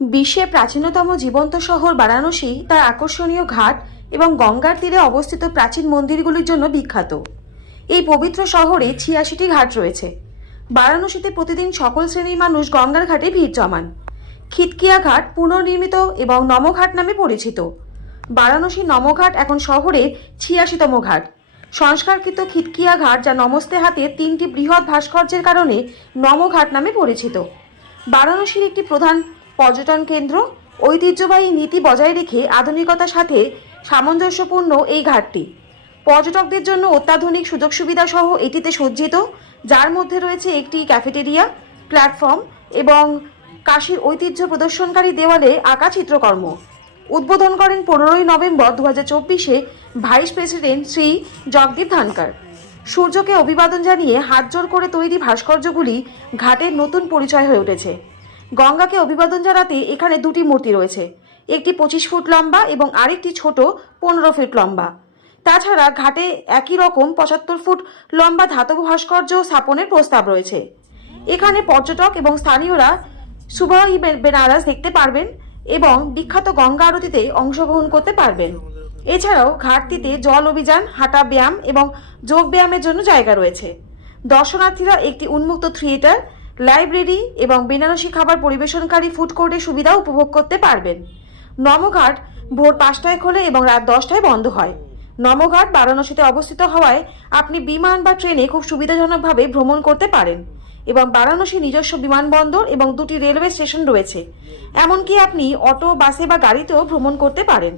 বিশ্বের প্রাচীনতম জীবন্ত শহর বারাণসী তার আকর্ষণীয় ঘাট এবং গঙ্গার তীরে অবস্থিত প্রাচীন মন্দিরগুলির জন্য বিখ্যাত। এই পবিত্র শহরে ৮৬টি ঘাট রয়েছে। বারাণসীতে প্রতিদিন সকল শ্রেণীর মানুষ গঙ্গার ঘাটে ভিড় জমান। খিতকিয়া ঘাট পুনর্নির্মিত এবং নমঘাট নামে পরিচিত। বারাণসী নমঘাট এখন শহরের ৮৬তম ঘাট। সংস্কারকৃত খিতকিয়া ঘাট, যা নমস্তে হাতের ৩টি বৃহৎ ভাস্কর্যের কারণে নমঘাট নামে পরিচিত। বারাণসীর একটি প্রধান পর্যটন কেন্দ্র। ঐতিহ্যবাহী নীতি বজায় রেখে আধুনিকতার সাথে সামঞ্জস্যপূর্ণ এই ঘাটটি পর্যটকদের জন্য অত্যাধুনিক সুযোগ সুবিধা সহ এটিতে সজ্জিত, যার মধ্যে রয়েছে একটি ক্যাফেটেরিয়া, প্ল্যাটফর্ম এবং কাশীর ঐতিহ্য প্রদর্শনকারী দেওয়ালে আঁকা চিত্রকর্ম। উদ্বোধন করেন 15ই নভেম্বর 2024-এ ভাইস প্রেসিডেন্ট শ্রী জগদীপ ধনকর। সূর্যকে অভিবাদন জানিয়ে হাতজোড় করে তৈরি ভাস্কর্যগুলি ঘাটের নতুন পরিচয় হয়ে উঠেছে। গঙ্গাকে অভিবাদন জানাতে এখানে দুটি মূর্তি রয়েছে, একটি 25 ফুট লম্বা এবং আরেকটি ছোট 15 ফিট লম্বা। তাছাড়া ঘাটে একই রকম 75 ফুট লম্বা ধাতব ভাস্কর্য স্থাপনের প্রস্তাব রয়েছে। এখানে পর্যটক এবং স্থানীয়রা সুবহ-ই বেনারস দেখতে পারবেন এবং বিখ্যাত গঙ্গা আরতিতে অংশগ্রহণ করতে পারবেন। এছাড়াও ঘাটটিতে জল অভিযান, হাঁটা ব্যায়াম এবং যোগ ব্যায়ামের জন্য জায়গা রয়েছে। দর্শনার্থীরা একটি উন্মুক্ত থিয়েটার, লাইব্রেরি এবং বেনারসি খাবার পরিবেশনকারী ফুড কোর্টের সুবিধা উপভোগ করতে পারবেন। নমঘাট ভোর 5টায় খোলে এবং রাত 10টায় বন্ধ হয়। নমঘাট বারাণসীতে অবস্থিত হওয়ায় আপনি বিমান বা ট্রেনে খুব সুবিধাজনকভাবে ভ্রমণ করতে পারেন এবং বারাণসী নিজস্ব বিমানবন্দর এবং 2টি রেলওয়ে স্টেশন রয়েছে। এমনকি আপনি অটো, বাসে বা গাড়িতেও ভ্রমণ করতে পারেন।